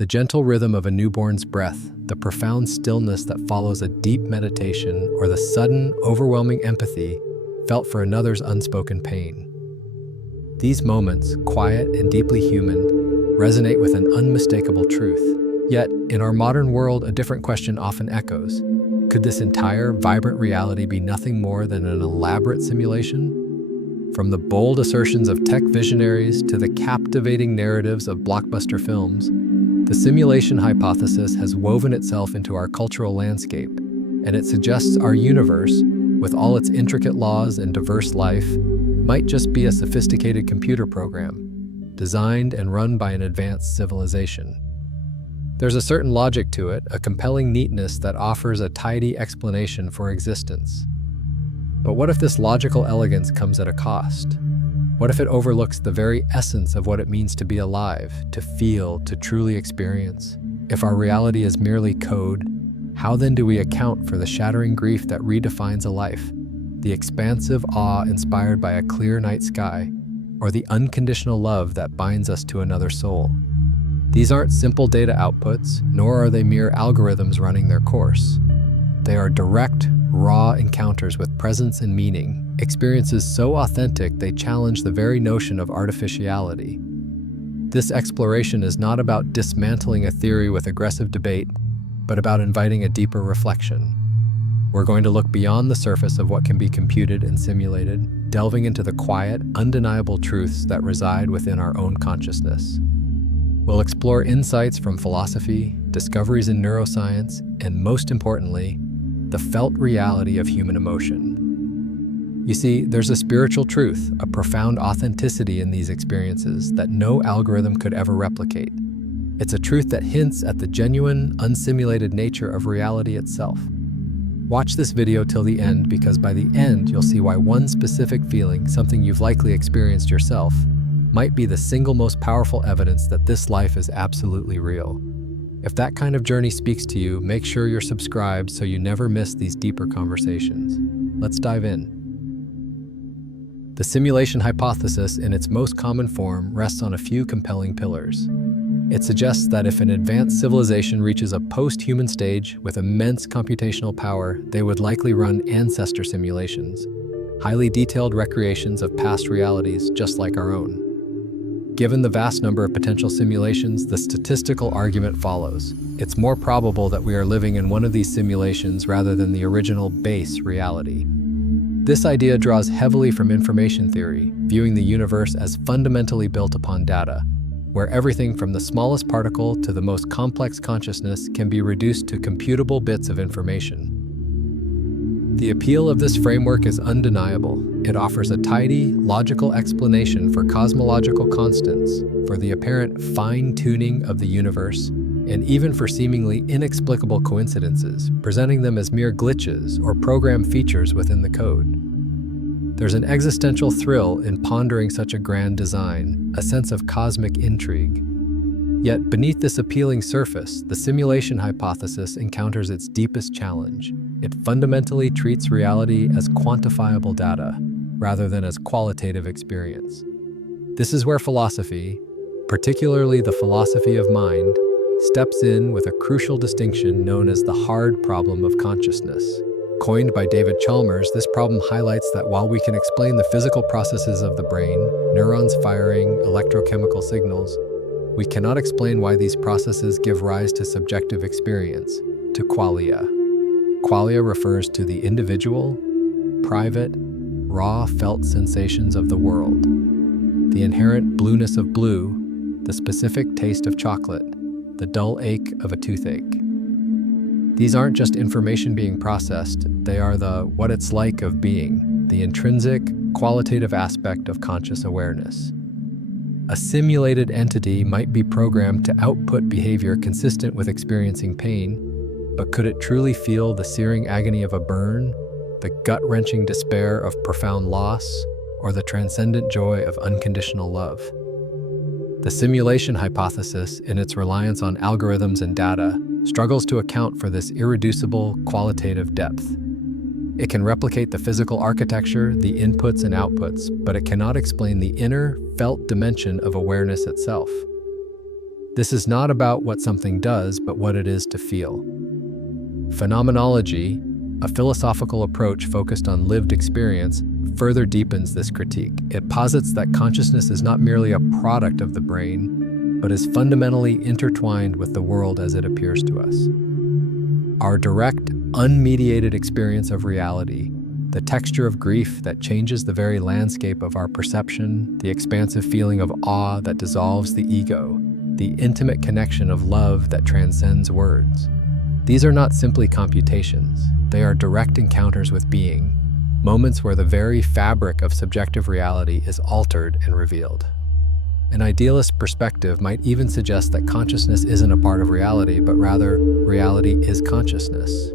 The gentle rhythm of a newborn's breath, the profound stillness that follows a deep meditation, or the sudden, overwhelming empathy felt for another's unspoken pain. These moments, quiet and deeply human, resonate with an unmistakable truth. Yet, in our modern world, a different question often echoes. Could this entire, vibrant reality be nothing more than an elaborate simulation? From the bold assertions of tech visionaries to the captivating narratives of blockbuster films, the simulation hypothesis has woven itself into our cultural landscape, and it suggests our universe, with all its intricate laws and diverse life, might just be a sophisticated computer program, designed and run by an advanced civilization. There's a certain logic to it, a compelling neatness that offers a tidy explanation for existence. But what if this logical elegance comes at a cost? What if it overlooks the very essence of what it means to be alive, to feel, to truly experience? If our reality is merely code, how then do we account for the shattering grief that redefines a life, the expansive awe inspired by a clear night sky, or the unconditional love that binds us to another soul? These aren't simple data outputs, nor are they mere algorithms running their course. They are direct, raw encounters with presence and meaning, experiences so authentic they challenge the very notion of artificiality. This exploration is not about dismantling a theory with aggressive debate, but about inviting a deeper reflection. We're going to look beyond the surface of what can be computed and simulated, delving into the quiet, undeniable truths that reside within our own consciousness. We'll explore insights from philosophy, discoveries in neuroscience, and most importantly, the felt reality of human emotion. You see, there's a spiritual truth, a profound authenticity in these experiences that no algorithm could ever replicate. It's a truth that hints at the genuine, unsimulated nature of reality itself. Watch this video till the end, because by the end, you'll see why one specific feeling, something you've likely experienced yourself, might be the single most powerful evidence that this life is absolutely real. If that kind of journey speaks to you, make sure you're subscribed so you never miss these deeper conversations. Let's dive in. The simulation hypothesis, in its most common form, rests on a few compelling pillars. It suggests that if an advanced civilization reaches a post-human stage with immense computational power, they would likely run ancestor simulations, highly detailed recreations of past realities just like our own. Given the vast number of potential simulations, the statistical argument follows. It's more probable that we are living in one of these simulations rather than the original base reality. This idea draws heavily from information theory, viewing the universe as fundamentally built upon data, where everything from the smallest particle to the most complex consciousness can be reduced to computable bits of information. The appeal of this framework is undeniable. It offers a tidy, logical explanation for cosmological constants, for the apparent fine-tuning of the universe, and even for seemingly inexplicable coincidences, presenting them as mere glitches or program features within the code. There's an existential thrill in pondering such a grand design, a sense of cosmic intrigue. Yet beneath this appealing surface, the simulation hypothesis encounters its deepest challenge. It fundamentally treats reality as quantifiable data, rather than as qualitative experience. This is where philosophy, particularly the philosophy of mind, steps in with a crucial distinction known as the hard problem of consciousness. Coined by David Chalmers, this problem highlights that while we can explain the physical processes of the brain, neurons firing, electrochemical signals, we cannot explain why these processes give rise to subjective experience, to qualia. Qualia refers to the individual, private, raw felt sensations of the world. The inherent blueness of blue, the specific taste of chocolate, the dull ache of a toothache. These aren't just information being processed, they are the what it's like of being, the intrinsic, qualitative aspect of conscious awareness. A simulated entity might be programmed to output behavior consistent with experiencing pain, but could it truly feel the searing agony of a burn, the gut-wrenching despair of profound loss, or the transcendent joy of unconditional love? The simulation hypothesis, in its reliance on algorithms and data, struggles to account for this irreducible, qualitative depth. It can replicate the physical architecture, the inputs and outputs, but it cannot explain the inner, felt dimension of awareness itself. This is not about what something does, but what it is to feel. Phenomenology, a philosophical approach focused on lived experience, further deepens this critique. It posits that consciousness is not merely a product of the brain, but is fundamentally intertwined with the world as it appears to us. Our direct, unmediated experience of reality, the texture of grief that changes the very landscape of our perception, the expansive feeling of awe that dissolves the ego, the intimate connection of love that transcends words. These are not simply computations. They are direct encounters with being, moments where the very fabric of subjective reality is altered and revealed. An idealist perspective might even suggest that consciousness isn't a part of reality, but rather, reality is consciousness.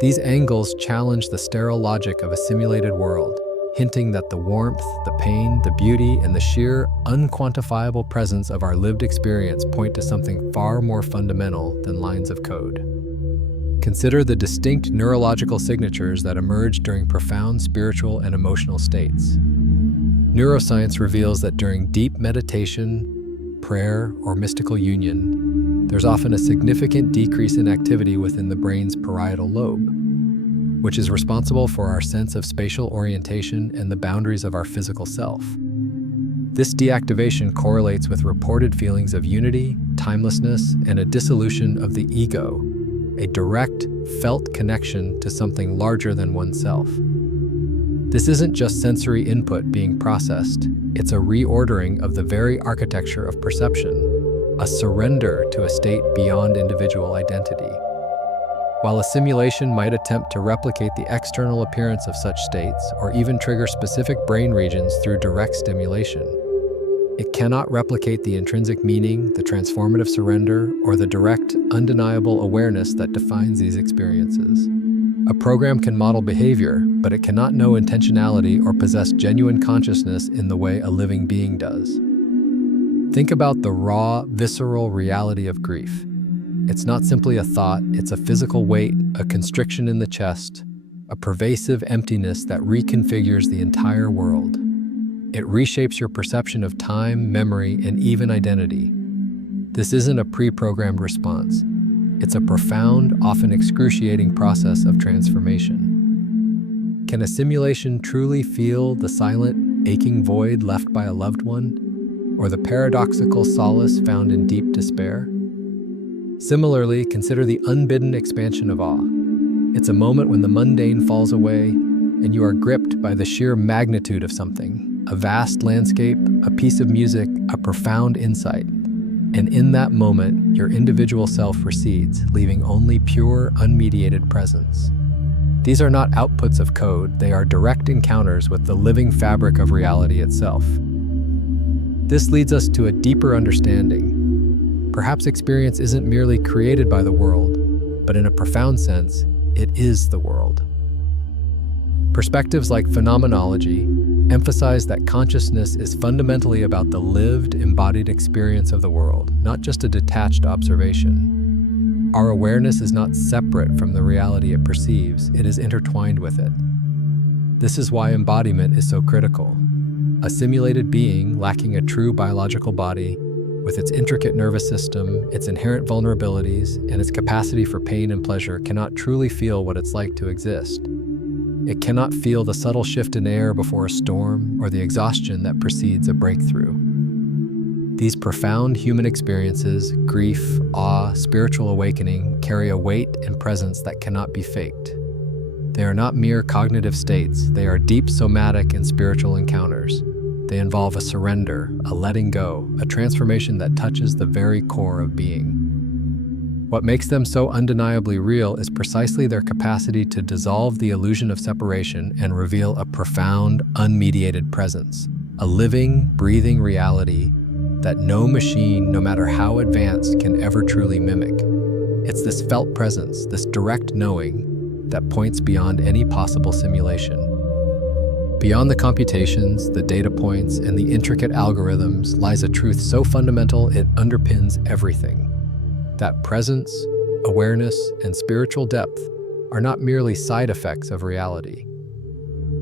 These angles challenge the sterile logic of a simulated world, hinting that the warmth, the pain, the beauty, and the sheer, unquantifiable presence of our lived experience point to something far more fundamental than lines of code. Consider the distinct neurological signatures that emerge during profound spiritual and emotional states. Neuroscience reveals that during deep meditation, prayer, or mystical union, there's often a significant decrease in activity within the brain's parietal lobe, which is responsible for our sense of spatial orientation and the boundaries of our physical self. This deactivation correlates with reported feelings of unity, timelessness, and a dissolution of the ego, a direct, felt connection to something larger than oneself. This isn't just sensory input being processed, it's a reordering of the very architecture of perception, a surrender to a state beyond individual identity. While a simulation might attempt to replicate the external appearance of such states or even trigger specific brain regions through direct stimulation, it cannot replicate the intrinsic meaning, the transformative surrender, or the direct, undeniable awareness that defines these experiences. A program can model behavior, but it cannot know intentionality or possess genuine consciousness in the way a living being does. Think about the raw, visceral reality of grief. It's not simply a thought, it's a physical weight, a constriction in the chest, a pervasive emptiness that reconfigures the entire world. It reshapes your perception of time, memory, and even identity. This isn't a pre-programmed response. It's a profound, often excruciating process of transformation. Can a simulation truly feel the silent, aching void left by a loved one, or the paradoxical solace found in deep despair? Similarly, consider the unbidden expansion of awe. It's a moment when the mundane falls away, and you are gripped by the sheer magnitude of something. A vast landscape, a piece of music, a profound insight. And in that moment, your individual self recedes, leaving only pure, unmediated presence. These are not outputs of code, they are direct encounters with the living fabric of reality itself. This leads us to a deeper understanding. Perhaps experience isn't merely created by the world, but in a profound sense, it is the world. Perspectives like phenomenology emphasize that consciousness is fundamentally about the lived, embodied experience of the world, not just a detached observation. Our awareness is not separate from the reality it perceives, it is intertwined with it. This is why embodiment is so critical. A simulated being lacking a true biological body, with its intricate nervous system, its inherent vulnerabilities, and its capacity for pain and pleasure, cannot truly feel what it's like to exist. It cannot feel the subtle shift in air before a storm or the exhaustion that precedes a breakthrough. These profound human experiences, grief, awe, spiritual awakening, carry a weight and presence that cannot be faked. They are not mere cognitive states, they are deep somatic and spiritual encounters. They involve a surrender, a letting go, a transformation that touches the very core of being. What makes them so undeniably real is precisely their capacity to dissolve the illusion of separation and reveal a profound, unmediated presence, a living, breathing reality that no machine, no matter how advanced, can ever truly mimic. It's this felt presence, this direct knowing, that points beyond any possible simulation. Beyond the computations, the data points, and the intricate algorithms lies a truth so fundamental it underpins everything. That presence, awareness, and spiritual depth are not merely side effects of reality.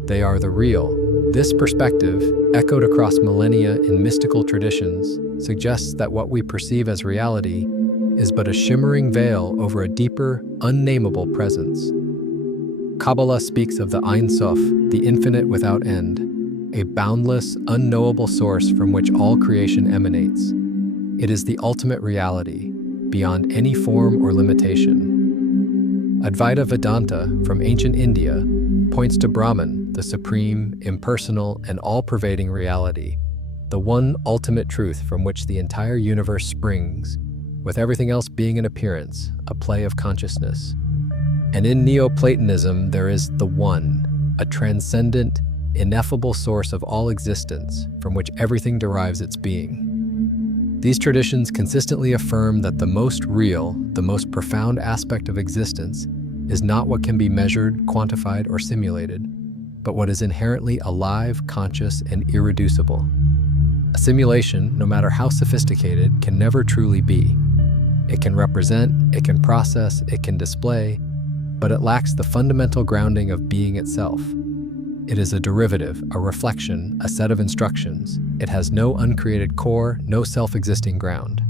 They are the real. This perspective, echoed across millennia in mystical traditions, suggests that what we perceive as reality is but a shimmering veil over a deeper, unnameable presence. Kabbalah speaks of the Ein Sof, the infinite without end, a boundless, unknowable source from which all creation emanates. It is the ultimate reality, beyond any form or limitation. Advaita Vedanta, from ancient India, points to Brahman, the supreme, impersonal, and all-pervading reality, the one ultimate truth from which the entire universe springs, with everything else being an appearance, a play of consciousness. And in Neoplatonism, there is the One, a transcendent, ineffable source of all existence from which everything derives its being. These traditions consistently affirm that the most real, the most profound aspect of existence is not what can be measured, quantified, or simulated, but what is inherently alive, conscious, and irreducible. A simulation, no matter how sophisticated, can never truly be. It can represent, it can process, it can display, but it lacks the fundamental grounding of being itself. It is a derivative, a reflection, a set of instructions. It has no uncreated core, no self-existing ground.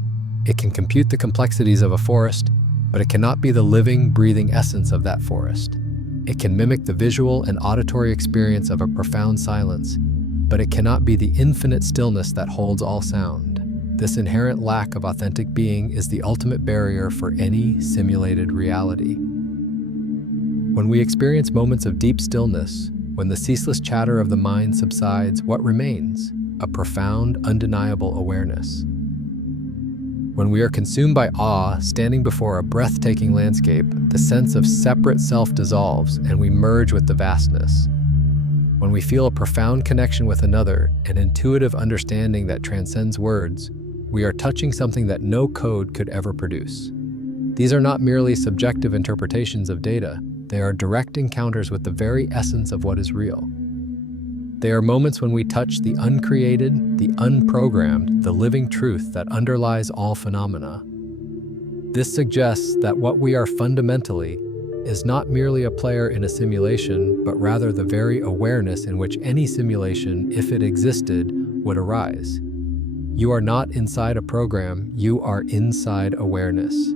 It can compute the complexities of a forest, but it cannot be the living, breathing essence of that forest. It can mimic the visual and auditory experience of a profound silence, but it cannot be the infinite stillness that holds all sound. This inherent lack of authentic being is the ultimate barrier for any simulated reality. When we experience moments of deep stillness, when the ceaseless chatter of the mind subsides, what remains? A profound, undeniable awareness. When we are consumed by awe, standing before a breathtaking landscape, the sense of separate self dissolves and we merge with the vastness. When we feel a profound connection with another, an intuitive understanding that transcends words, we are touching something that no code could ever produce. These are not merely subjective interpretations of data, they are direct encounters with the very essence of what is real. They are moments when we touch the uncreated, the unprogrammed, the living truth that underlies all phenomena. This suggests that what we are fundamentally is not merely a player in a simulation, but rather the very awareness in which any simulation, if it existed, would arise. You are not inside a program, you are inside awareness.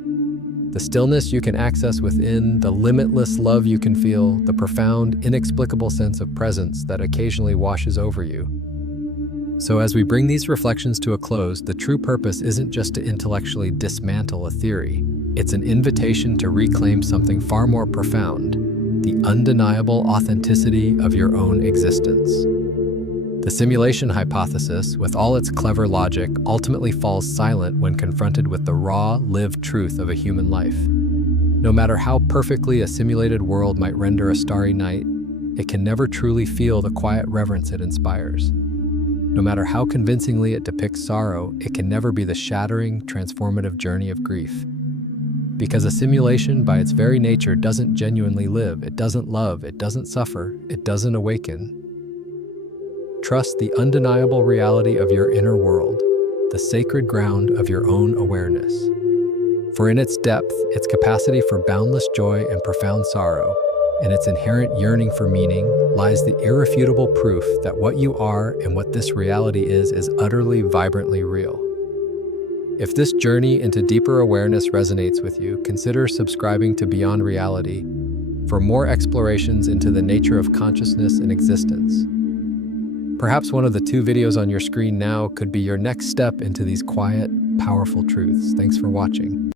The stillness you can access within, the limitless love you can feel, the profound, inexplicable sense of presence that occasionally washes over you. So as we bring these reflections to a close, the true purpose isn't just to intellectually dismantle a theory. It's an invitation to reclaim something far more profound, the undeniable authenticity of your own existence. The simulation hypothesis, with all its clever logic, ultimately falls silent when confronted with the raw, lived truth of a human life. No matter how perfectly a simulated world might render a starry night, it can never truly feel the quiet reverence it inspires. No matter how convincingly it depicts sorrow, it can never be the shattering, transformative journey of grief. Because a simulation, by its very nature, doesn't genuinely live, it doesn't love, it doesn't suffer, it doesn't awaken. Trust the undeniable reality of your inner world, the sacred ground of your own awareness. For in its depth, its capacity for boundless joy and profound sorrow, and its inherent yearning for meaning, lies the irrefutable proof that what you are and what this reality is utterly, vibrantly real. If this journey into deeper awareness resonates with you, consider subscribing to Beyond Reality for more explorations into the nature of consciousness and existence. Perhaps one of the 2 videos on your screen now could be your next step into these quiet, powerful truths. Thanks for watching.